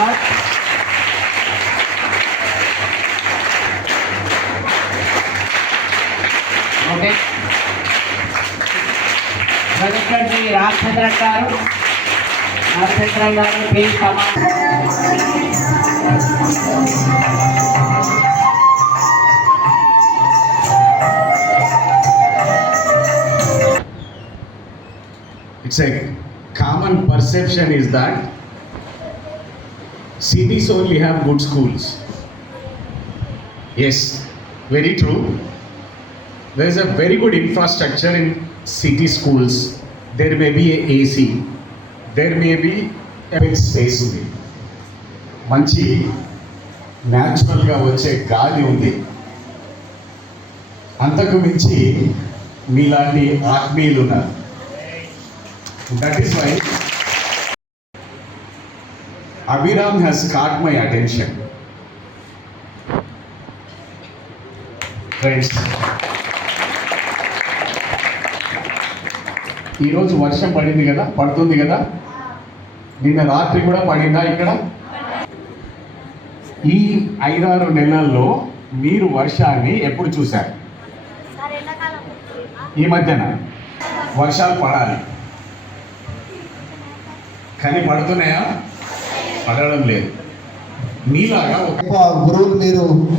much. Okay. Secretary Ramchandran garu. Ramchandran garu, please come on. It's a common perception is that cities only have good schools. Yes, very true. There is a very good infrastructure in city schools. There may be a AC. There may be a big space ఉంది. మంచి న్యాచురల్గా వచ్చే గాలి ఉంది. అంతకు మించి మీలాంటి ఆత్మీయులు ఉన్నారు. That is why Abhiram has caught my attention. Friends, ఈరోజు వర్షం పడింది కదా, పడుతుంది కదా, నిన్న రాత్రి కూడా పడిందా ఇక్కడ? ఈ 5-6 నెలల్లో మీరు వర్షాన్ని ఎప్పుడు చూశారు? ఈ మధ్యన వర్షాలు పడాలి కానీ పడుతున్నాయా? పడడం లేదు. మీలాగా గురువులు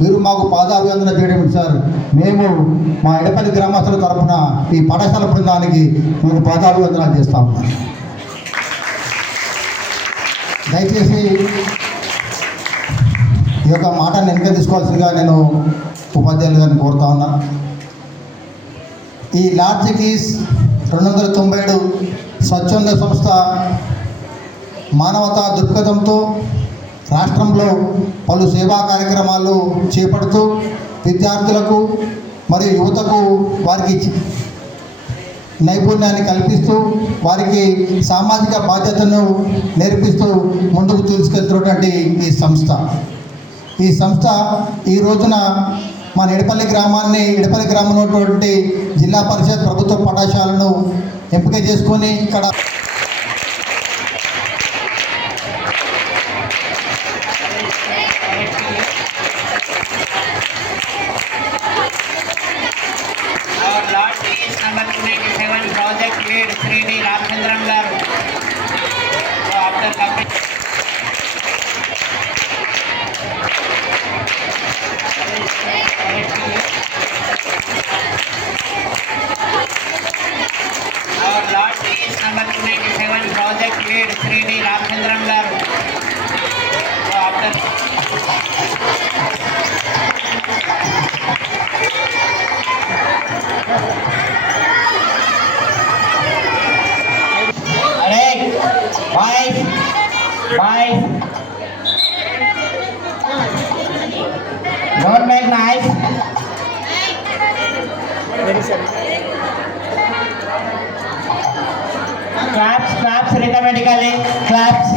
మీరు మాకు పాదాభివందన చేయడం సార్. మేము మా ఎడపల్లి గ్రామస్తుల తరఫున ఈ పాఠశాల బృందానికి మేము పాదాభివందనాలు చేస్తా ఉన్నాం. దయచేసి ఈ యొక్క మాటను వెనుక తీసుకోవాల్సిందిగా నేను ఉపాధ్యాయులు గారిని కోరుతా ఉన్నా. ఈ లార్జ్ కీస్ 297 స్వచ్ఛంద సంస్థ మానవతా దృక్పథంతో రాష్ట్రంలో పలు సేవా కార్యక్రమాలు చేపడుతూ విద్యార్థులకు మరియు యువతకు వారికి నైపుణ్యాన్ని కల్పిస్తూ వారికి సామాజిక బాధ్యతను నేర్పిస్తూ ముందుకు తీసుకెళ్తున్నటువంటి ఈ సంస్థ ఈ రోజున మన ఎడపల్లి గ్రామంలో ఉన్నటువంటి జిల్లా పరిషత్ ప్రభుత్వ పాఠశాలను ఎంపిక చేసుకొని ఇక్కడ number 297 project lead Sri D. Ramchandran garu. So after coming our Lord is number 297 project lead Sri D. Ramchandran garu. So after Bye. Don't make noise. Claps rhythmically. Claps.